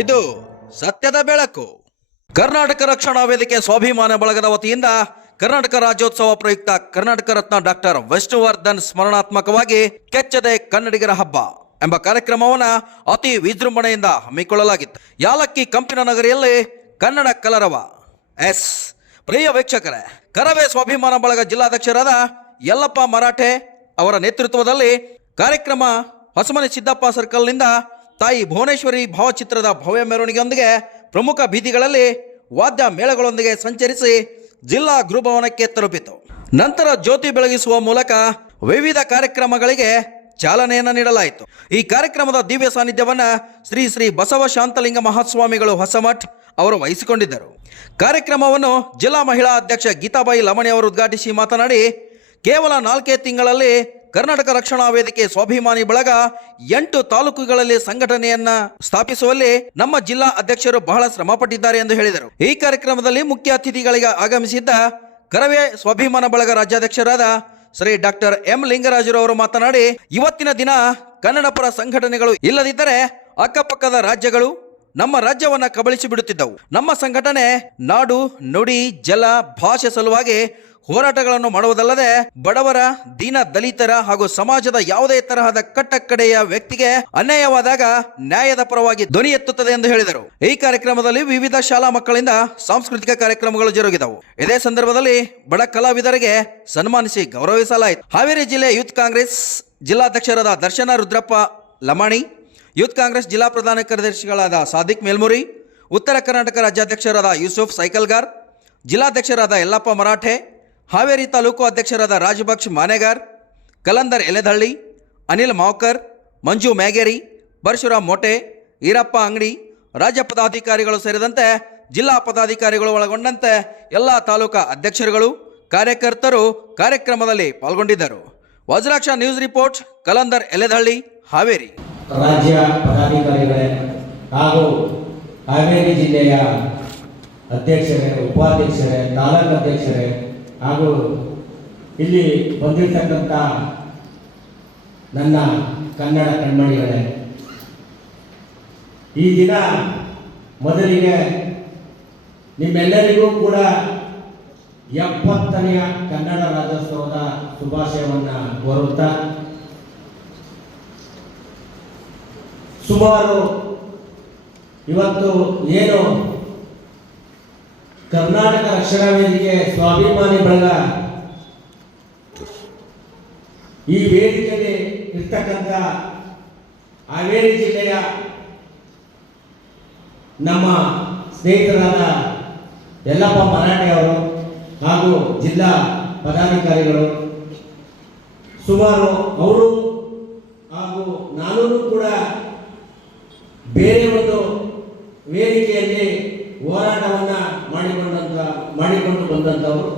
ಇದು ಸತ್ಯದ ಬೆಳಕು. ಕರ್ನಾಟಕ ರಕ್ಷಣಾ ವೇದಿಕೆ ಸ್ವಾಭಿಮಾನ ಬಳಗದ ವತಿಯಿಂದ ಕರ್ನಾಟಕ ರಾಜ್ಯೋತ್ಸವ ಪ್ರಯುಕ್ತ ಕರ್ನಾಟಕ ರತ್ನ ಡಾಕ್ಟರ್ ವಿಷ್ಣುವರ್ಧನ್ ಸ್ಮರಣಾತ್ಮಕವಾಗಿ ಕೆಚ್ಚದೆ ಕನ್ನಡಿಗರ ಹಬ್ಬ ಎಂಬ ಕಾರ್ಯಕ್ರಮವನ್ನು ಅತಿ ವಿಜೃಂಭಣೆಯಿಂದ ಹಮ್ಮಿಕೊಳ್ಳಲಾಗಿತ್ತು. ಯಾಲಕ್ಕಿ ಕಂಪಿನ ನಗರಿಯಲ್ಲಿ ಕನ್ನಡ ಕಲರವ ಎಸ್. ಪ್ರಿಯ ವೀಕ್ಷಕರೇ, ಕರವೇ ಸ್ವಾಭಿಮಾನ ಬಳಗ ಜಿಲ್ಲಾಧ್ಯಕ್ಷರಾದ ಯಲ್ಲಪ್ಪ ಮರಾಠೆ ಅವರ ನೇತೃತ್ವದಲ್ಲಿ ಕಾರ್ಯಕ್ರಮ ಹೊಸಮನೆ ಸಿದ್ದಪ್ಪ ಸರ್ಕಲ್ನಿಂದ ತಾಯಿ ಭುವನೇಶ್ವರಿ ಭಾವಚಿತ್ರದ ಭವ್ಯ ಮೆರವಣಿಗೆಯೊಂದಿಗೆ ಪ್ರಮುಖ ಬೀದಿಗಳಲ್ಲಿ ವಾದ್ಯ ಮೇಳಗಳೊಂದಿಗೆ ಸಂಚರಿಸಿ ಜಿಲ್ಲಾ ಗೃಹಭವನಕ್ಕೆ ತಲುಪಿತು. ನಂತರ ಜ್ಯೋತಿ ಬೆಳಗಿಸುವ ಮೂಲಕ ವಿವಿಧ ಕಾರ್ಯಕ್ರಮಗಳಿಗೆ ಚಾಲನೆಯನ್ನು ನೀಡಲಾಯಿತು. ಈ ಕಾರ್ಯಕ್ರಮದ ದಿವ್ಯ ಸಾನ್ನಿಧ್ಯವನ್ನು ಶ್ರೀ ಶ್ರೀ ಬಸವ ಶಾಂತಲಿಂಗ ಮಹಾಸ್ವಾಮಿಗಳು ಹೊಸಮಠ್ ಅವರು ವಹಿಸಿಕೊಂಡಿದ್ದರು. ಕಾರ್ಯಕ್ರಮವನ್ನು ಜಿಲ್ಲಾ ಮಹಿಳಾ ಅಧ್ಯಕ್ಷ ಗೀತಾಬಾಯಿ ಲಮಣಿ ಅವರು ಉದ್ಘಾಟಿಸಿ ಮಾತನಾಡಿ ಕೇವಲ ನಾಲ್ಕೇ ತಿಂಗಳಲ್ಲಿ ಕರ್ನಾಟಕ ರಕ್ಷಣಾ ವೇದಿಕೆ ಸ್ವಾಭಿಮಾನಿ ಬಳಗ ಎಂಟು ತಾಲೂಕುಗಳಲ್ಲಿ ಸಂಘಟನೆಯನ್ನ ಸ್ಥಾಪಿಸುವಲ್ಲಿ ನಮ್ಮ ಜಿಲ್ಲಾ ಅಧ್ಯಕ್ಷರು ಬಹಳ ಶ್ರಮ ಪಟ್ಟಿದ್ದಾರೆ ಎಂದು ಹೇಳಿದರು. ಈ ಕಾರ್ಯಕ್ರಮದಲ್ಲಿ ಮುಖ್ಯ ಅತಿಥಿಗಳಿಗೆ ಆಗಮಿಸಿದ್ದ ಕರವೇ ಸ್ವಾಭಿಮಾನ ಬಳಗ ರಾಜ್ಯಾಧ್ಯಕ್ಷರಾದ ಶ್ರೀ ಡಾಕ್ಟರ್ ಎಂ ಲಿಂಗರಾಜರು ಅವರು ಮಾತನಾಡಿ, ಇವತ್ತಿನ ದಿನ ಕನ್ನಡ ಪರ ಸಂಘಟನೆಗಳು ಇಲ್ಲದಿದ್ದರೆ ಅಕ್ಕಪಕ್ಕದ ರಾಜ್ಯಗಳು ನಮ್ಮ ರಾಜ್ಯವನ್ನ ಕಬಳಿಸಿ ಬಿಡುತ್ತಿದ್ದವು. ನಮ್ಮ ಸಂಘಟನೆ ನಾಡು, ನುಡಿ, ಜಲ, ಭಾಷೆ ಸಲುವಾಗಿ ಹೋರಾಟಗಳನ್ನು ಮಾಡುವುದಲ್ಲದೆ ಬಡವರ, ದೀನ ದಲಿತರ ಹಾಗೂ ಸಮಾಜದ ಯಾವುದೇ ತರಹದ ಕಟ್ಟಕಡೆಯ ವ್ಯಕ್ತಿಗೆ ಅನ್ಯಾಯವಾದಾಗ ನ್ಯಾಯದ ಪರವಾಗಿ ಧ್ವನಿ ಎತ್ತುತ್ತದೆ ಎಂದು ಹೇಳಿದರು. ಈ ಕಾರ್ಯಕ್ರಮದಲ್ಲಿ ವಿವಿಧ ಶಾಲಾ ಮಕ್ಕಳಿಂದ ಸಾಂಸ್ಕೃತಿಕ ಕಾರ್ಯಕ್ರಮಗಳು ಜರುಗಿದವು. ಇದೇ ಸಂದರ್ಭದಲ್ಲಿ ಬಡ ಕಲಾವಿದರಿಗೆ ಸನ್ಮಾನಿಸಿ ಗೌರವಿಸಲಾಯಿತು. ಹಾವೇರಿ ಜಿಲ್ಲೆ ಯೂತ್ ಕಾಂಗ್ರೆಸ್ ಜಿಲ್ಲಾಧ್ಯಕ್ಷರಾದ ದರ್ಶನ ರುದ್ರಪ್ಪ ಲಮಾಣಿ ಯೂತ್ ಕಾಂಗ್ರೆಸ್ ಜಿಲ್ಲಾ ಪ್ರಧಾನ ಕಾರ್ಯದರ್ಶಿಗಳಾದ ಸಾದಿಕ್ ಮೇಲ್ಮುರಿ, ಉತ್ತರ ಕರ್ನಾಟಕ ರಾಜ್ಯಾಧ್ಯಕ್ಷರಾದ ಯೂಸುಫ್ ಸೈಕಲ್ಗಾರ್, ಜಿಲ್ಲಾಧ್ಯಕ್ಷರಾದ ಯಲ್ಲಪ್ಪ ಮರಾಠೆ, ಹಾವೇರಿ ತಾಲೂಕು ಅಧ್ಯಕ್ಷರಾದ ರಾಜಭಕ್ಷ್ ಮಾನೆಗಾರ್, ಕಲಂದರ್ ಎಲೆದಳ್ಳಿ, ಅನಿಲ್ ಮಾವ್ಕರ್, ಮಂಜು ಮ್ಯಾಗೇರಿ, ಪರಶುರಾಮ್ ಮೋಟೆ, ಈರಪ್ಪ ಅಂಗಡಿ, ರಾಜ್ಯ ಪದಾಧಿಕಾರಿಗಳು ಸೇರಿದಂತೆ ಜಿಲ್ಲಾ ಪದಾಧಿಕಾರಿಗಳು ಒಳಗೊಂಡಂತೆ ಎಲ್ಲ ತಾಲೂಕಾ ಅಧ್ಯಕ್ಷರುಗಳು, ಕಾರ್ಯಕರ್ತರು ಕಾರ್ಯಕ್ರಮದಲ್ಲಿ ಪಾಲ್ಗೊಂಡಿದ್ದರು. Vajraksha news report, Kalandar Eledalli, Haveri. ರಾಜ್ಯ ಪದಾಧಿಕಾರಿಗಳೇ ಹಾಗೂ ಹಾವೇರಿ ಜಿಲ್ಲೆಯ ಅಧ್ಯಕ್ಷರೇ, ಉಪಾಧ್ಯಕ್ಷರೇ, ತಾಲೂಕು ಅಧ್ಯಕ್ಷರೇ ಹಾಗೂ ಇಲ್ಲಿ ಬಂದಿರತಕ್ಕಂಥ ನನ್ನ ಕನ್ನಡ ಕಣ್ಮಣಿಗಳೇ, ಈ ದಿನ ಮೊದಲಿಗೆ ನಿಮ್ಮೆಲ್ಲರಿಗೂ ಕೂಡ ಎಪ್ಪತ್ತನೆಯ ಕನ್ನಡ ರಾಜ್ಯೋತ್ಸವದ ಶುಭಾಶಯವನ್ನು ಕೋರುತ್ತಾ ಸುಮಾರು ಇವತ್ತು ಏನು ಕರ್ನಾಟಕ ರಕ್ಷಣಾ ವೇದಿಕೆ ಸ್ವಾಭಿಮಾನಿ ಬಳಗ ಈ ವೇದಿಕೆಯಲ್ಲಿ ಇರ್ತಕ್ಕಂಥ ಹಾವೇರಿ ಜಿಲ್ಲೆಯ ನಮ್ಮ ಸ್ನೇಹಿತರಾದ ಯಲ್ಲಪ್ಪ ಮರಾಠೆ ಅವರು ಹಾಗೂ ಜಿಲ್ಲಾ ಪದಾಧಿಕಾರಿಗಳು, ಸುಮಾರು ಅವರು ಹಾಗೂ ನಾನು ಕೂಡ ಬೇರೆ ಒಂದು ವೇದಿಕೆಯಲ್ಲಿ ಹೋರಾಟವನ್ನ ಮಾಡಿಕೊಂಡಂತ, ಮಾಡಿಕೊಂಡು ಬಂದಂಥವರು.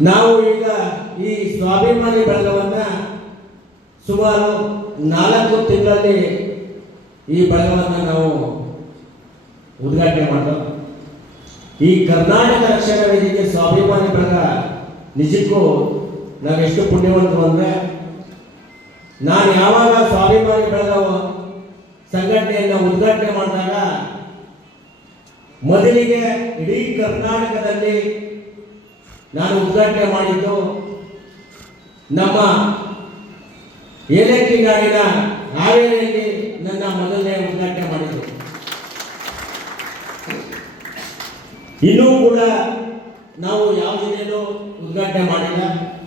ನಾವು ಈಗ ಈ ಸ್ವಾಭಿಮಾನಿ ಬಳಗವನ್ನ ಸುಮಾರು ನಾಲ್ಕು ತಿಂಗಳಲ್ಲಿ ಈ ಬಳಗವನ್ನು ನಾವು ಉದ್ಘಾಟನೆ ಮಾಡಿದ ಈ ಕರ್ನಾಟಕ ರಕ್ಷಣಾ ವೇದಿಕೆ ಸ್ವಾಭಿಮಾನಿ ಬಳಗ ನಿಜಕ್ಕೂ ನಾವೆಷ್ಟು ಪುಣ್ಯವಂತರು ಅಂದ್ರೆ ನಾನು ಯಾವಾಗ ಸ್ವಾಭಿಮಾನಿ ಬಳಗ ಸಂಘಟನೆಯನ್ನು ಉದ್ಘಾಟನೆ ಮಾಡಿದಾಗ ಮೊದಲಿಗೆ ಇಡೀ ಕರ್ನಾಟಕದಲ್ಲಿ ನಾನು ಉದ್ಘಾಟನೆ ಮಾಡಿದ್ದು ನಮ್ಮ ಏಲಕ್ಕಿ ನಾಡಿನ ಹಾವೇರಿಯಲ್ಲಿ ನನ್ನ ಮೊದಲನೇ ಉದ್ಘಾಟನೆ ಮಾಡಿದ್ದು. ಇನ್ನೂ ಕೂಡ ನಾವು ಯಾವ ಜಿಲ್ಲೆಯಲ್ಲೂ ಉದ್ಘಾಟನೆ ಮಾಡಿಲ್ಲ.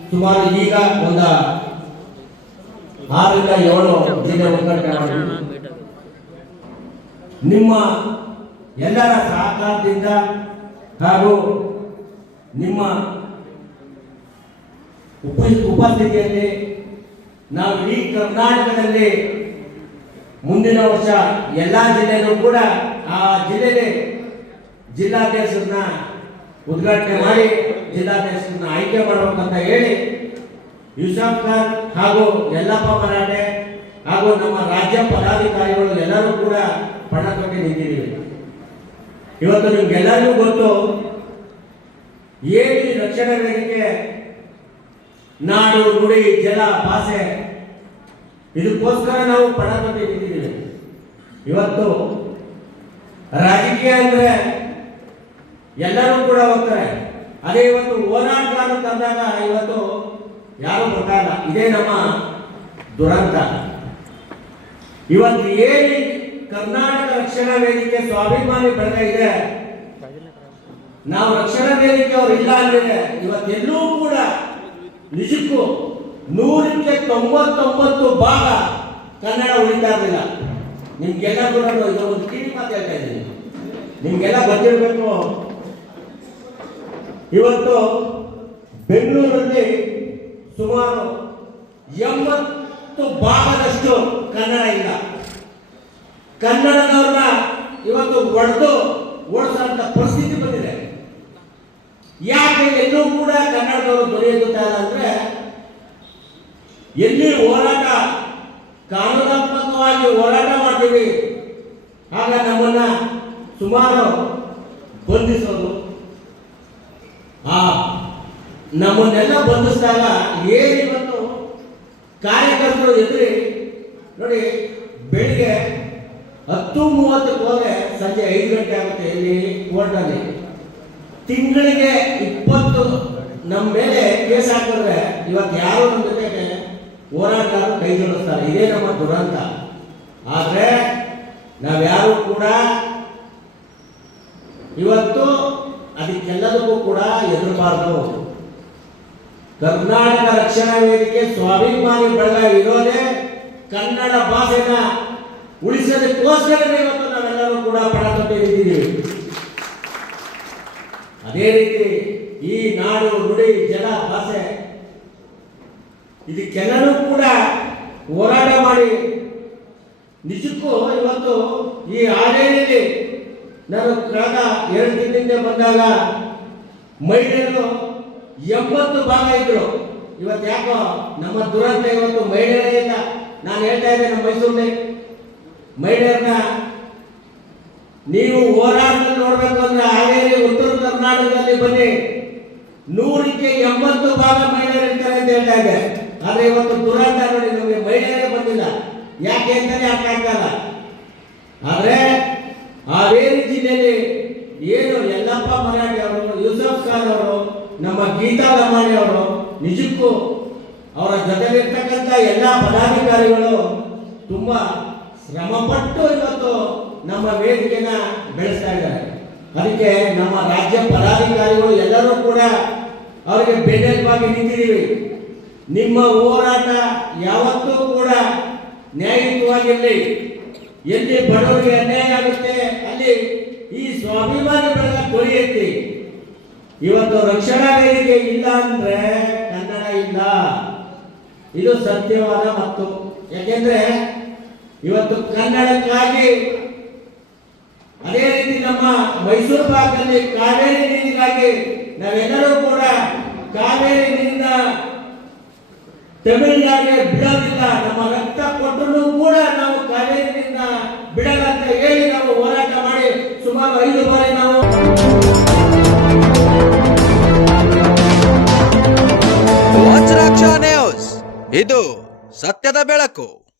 ಸುಮಾರು ಈಗ ಒಂದು ಆರರಿಂದ ಏಳು ಜಿಲ್ಲೆ ಉದ್ಘಾಟನೆ ಮಾಡಿದ್ವಿ ನಿಮ್ಮ ಎಲ್ಲರ ಸಹಕಾರದಿಂದ ಹಾಗೂ ನಿಮ್ಮ ಉಪ ಉಪಸ್ಥಿತಿಯಲ್ಲಿ ನಾವು ಇಡೀ ಕರ್ನಾಟಕದಲ್ಲಿ ಮುಂದಿನ ವರ್ಷ ಎಲ್ಲ ಜಿಲ್ಲೆಯಲ್ಲೂ ಕೂಡ ಆ ಜಿಲ್ಲೆಯಲ್ಲಿ ಜಿಲ್ಲಾಧ್ಯಕ್ಷರನ್ನ ಉದ್ಘಾಟನೆ ಮಾಡಿ ಜಿಲ್ಲಾಧ್ಯಕ್ಷರನ್ನ ಆಯ್ಕೆ ಮಾಡಬೇಕಂತ ಹೇಳಿ ಖಾನ್ ಹಾಗೂ ಯಲ್ಲಪ್ಪ ಮರಾಠೆ ಹಾಗೂ ನಮ್ಮ ರಾಜ್ಯ ಪದಾಧಿಕಾರಿಗಳು ಎಲ್ಲರೂ ಕೂಡ ಪಣ ತೊಟ್ಟಿ ನಿಂತಿದ್ದೀವಿ. ಇವತ್ತು ನಿಮ್ಗೆಲ್ಲರಿಗೂ ಗೊತ್ತು ರಕ್ಷಣೆ ರಕ್ಷಣಾ ವೇದಿಕೆ ನಾಡು ನುಡಿ ಜಲ, ಭಾಷೆ, ಇದಕ್ಕೋಸ್ಕರ ನಾವು ಪಣ ನಿಂತಿದ್ದೀವಿ. ಇವತ್ತು ರಾಜಕೀಯ ಅಂದ್ರೆ ಎಲ್ಲರೂ ಕೂಡ ಹೋಗ್ತಾರೆ ಅದೇ ಇವತ್ತು ಹೋರಾಟ ತಂದಾಗ ಇವತ್ತು ಯಾರು ಬರ್ತಾರ ಇದೇ ನಮ್ಮ ದುರಂತ. ಇವತ್ತು ಏನು ಕರ್ನಾಟಕ ರಕ್ಷಣಾ ವೇದಿಕೆ ಸ್ವಾಭಿಮಾನಿ ಬಳಗ ಇದೆ? ನಾವು ರಕ್ಷಣಾ ವೇದಿಕೆ ಅವರು ಇಲ್ಲ ಅಂದ್ರೆ ಇವತ್ತೆಲ್ಲೂ ಕೂಡ ನಿಜಕ್ಕೂ ನೂರಕ್ಕೆ ತೊಂಬತ್ತೊಂಬತ್ತು ಭಾಗ ಕನ್ನಡ ಉಳಿತಾ ಇರಲಿಲ್ಲ. ನಿಮ್ಗೆಲ್ಲ ಕೂಡ ಇದು ಒಂದು ಕಿವಿ ಮಾತು ಹೇಳ್ತಾ ಇದ್ದೀನಿ. ನಿಮ್ಗೆಲ್ಲ ಗೊತ್ತಿರಬೇಕು. ಇವತ್ತು ಬೆಂಗಳೂರಲ್ಲಿ ಸುಮಾರು ಎಂಬತ್ತು ಭಾಗದಷ್ಟು ಕನ್ನಡ ಇಲ್ಲ. ಕನ್ನಡದವ್ರನ್ನ ಇವತ್ತು ಒಡೆದು ಓಡಿಸೋಂಥ ಪರಿಸ್ಥಿತಿ ಬಂದಿದೆ. ಯಾಕೆ ಎಲ್ಲೂ ಕೂಡ ಕನ್ನಡದವರು ದೊರೆಯುತ್ತಾ ಇಲ್ಲ ಅಂದ್ರೆ, ಎಲ್ಲಿ ಹೋರಾಟ, ಕಾನೂನಾತ್ಮಕವಾಗಿ ಹೋರಾಟ ಮಾಡ್ತೀವಿ, ಆಗ ನಮ್ಮನ್ನ ಸುಮಾರು ಬಂಧಿಸೋದು ಆ ನಮ್ಮನ್ನೆಲ್ಲ ಬಂಧಿಸಿದಾಗ ಏನಿವತ್ತು ಕಾರ್ಯಕರ್ತರು ಎದುರಿ ನೋಡಿ, ಬೆಳಿಗ್ಗೆ ಹತ್ತು ಮೂವತ್ತಕ್ಕೆ ಹೋದ್ರೆ ಸಂಜೆ ಐದು ಗಂಟೆ ಆಗುತ್ತೆ ಇಲ್ಲಿ ಕೋರ್ಟಲ್ಲಿ ತಿಂಗಳಿಗೆ ಇಪ್ಪತ್ತು ನಮ್ಮ ಮೇಲೆ ಕೇಸ್ ಹಾಕಿದ್ರೆ ಇವತ್ತು ಯಾರೋ ನಮ್ಮ ಜೊತೆಗೆ ಹೋರಾಟಗಾರರು ಕೈ ಜೋಡಿಸ್ತಾರೆ. ಇದೇ ನಮ್ಮ ದುರಂತ. ಆದರೆ ನಾವ್ಯಾರು ಕೂಡ ಇವತ್ತು ಅದಕ್ಕೆಲ್ಲದಕ್ಕೂ ಕೂಡ ಹೆದರಬಾರ್ದು ಕರ್ನಾಟಕ ರಕ್ಷಣಾ ವೇದಿಕೆ ಸ್ವಾಭಿಮಾನಿ ಬಳಗ ಇರೋದೇ ಕನ್ನಡ ಭಾಷೆನ ಉಳಿಸೋದಕ್ಕೋಸ್ಕರನೇ ಇವತ್ತು ನಾವೆಲ್ಲರೂ ಕೂಡ ಪಣ ಅದೇ ರೀತಿ ಈ ನಾಡು ನುಡಿ ಜಲ ಭಾಷೆ ಇದಕ್ಕೆಲ್ಲರೂ ಕೂಡ ಹೋರಾಟ ಮಾಡಿ ನಿಜಕ್ಕೂ ಇವತ್ತು ಈ ಹಾವೇರಿಯಲ್ಲಿ ನಾನು ಕಳೆದ ಎರಡು ದಿನದಿಂದ ಬಂದಾಗ ಮಹಿಳೆಯರು ಎಂಬತ್ತು ಭಾಗ ಇದ್ರು. ಇವತ್ತು ಯಾಕೋ ನಮ್ಮ ದುರಂತ ಇವತ್ತು ಮಹಿಳೆಯರೇ ಇಲ್ಲ. ನಾನು ಹೇಳ್ತಾ ಇದ್ದೇನೆ ಮೈಸೂರಿನಲ್ಲಿ. ಮಹಿಳೆಯರನ್ನ ನೀವು ಹೋರಾಟದಲ್ಲಿ ನೋಡ್ಬೇಕು ಅಂದ್ರೆ ಹಾವೇರಿ, ಉತ್ತರ ಕರ್ನಾಟಕದಲ್ಲಿ ಬನ್ನಿ. ನೂರಕ್ಕೆ ಎಂಬತ್ತು ಭಾಗ ಮಹಿಳೆಯರು ಇರ್ತಾರೆ ಅಂತ ಹೇಳ್ತಾ ಇದ್ದೆ. ಆದ್ರೆ ಇವತ್ತು ದುರಂತ ನೋಡಿ ನಮಗೆ ಮಹಿಳೆಯರೇ ಬಂದಿಲ್ಲ. ಯಾಕೆ ಅಂತಾನೆ ಅರ್ಥ ಆಗ್ತಲ್ಲ ಆದ್ರೆ ಹಾವೇರಿ ಜಿಲ್ಲೆಯಲ್ಲಿ ಏನು ಯಲ್ಲಪ್ಪ ಮರಾಠಿ ಅವರು, ಯೂಸಫ್ ಖಾನ್ ಅವರು ನಮ್ಮ ಗೀತಾ ಲಮಾಣಿ ಅವರು ನಿಜಕ್ಕೂ ಅವರ ಜೊತೆಲಿರ್ತಕ್ಕಂಥ ಎಲ್ಲ ಪದಾಧಿಕಾರಿಗಳು ತುಂಬ ಶ್ರಮಪಟ್ಟು ಇವತ್ತು ನಮ್ಮ ವೇದಿಕೆನ ಬೆಳೆಸ್ತಾ ಇದ್ದಾರೆ. ಅದಕ್ಕೆ ನಮ್ಮ ರಾಜ್ಯ ಪದಾಧಿಕಾರಿಗಳು ಎಲ್ಲರೂ ಕೂಡ ಅವರಿಗೆ ಬೆನ್ನೆಲುಬಾಗಿ ನಿಂತಿದ್ದೀವಿ. ನಿಮ್ಮ ಹೋರಾಟ ಯಾವತ್ತೂ ಕೂಡ ನ್ಯಾಯಯುತವಾಗಿರಲಿ. ಎಲ್ಲಿ ಬಡವರಿಗೆ ಅನ್ಯಾಯ ಆಗುತ್ತೆ ಅಲ್ಲಿ ಈ ಸ್ವಾಭಿಮಾನಿ ತೊಳೆಯುತ್ತೆ ಇವತ್ತು ರಕ್ಷಣಾ ವೇದಿಕೆ ಇಲ್ಲ ಅಂದ್ರೆ ಕನ್ನಡ ಇಲ್ಲ. ಇದು ಸತ್ಯವಾದ ಮತ್ತು ಯಾಕೆಂದ್ರೆ ಇವತ್ತು ಕನ್ನಡಕ್ಕಾಗಿ ಅದೇ ರೀತಿ ನಮ್ಮ ಮೈಸೂರು ಭಾಗದಲ್ಲಿ ಕಾವೇರಿ ನೀರಿಗಾಗಿ ನಾವೆಲ್ಲರೂ ಕೂಡ ಕಾವೇರಿ ನೀರಿನ ತಮಿಳುನಾಡಿಗೆ ಬಿಡೋದಿಲ್ಲ ನಮ್ಮ ಇದು ಸತ್ಯದ ಬೆಳಕು.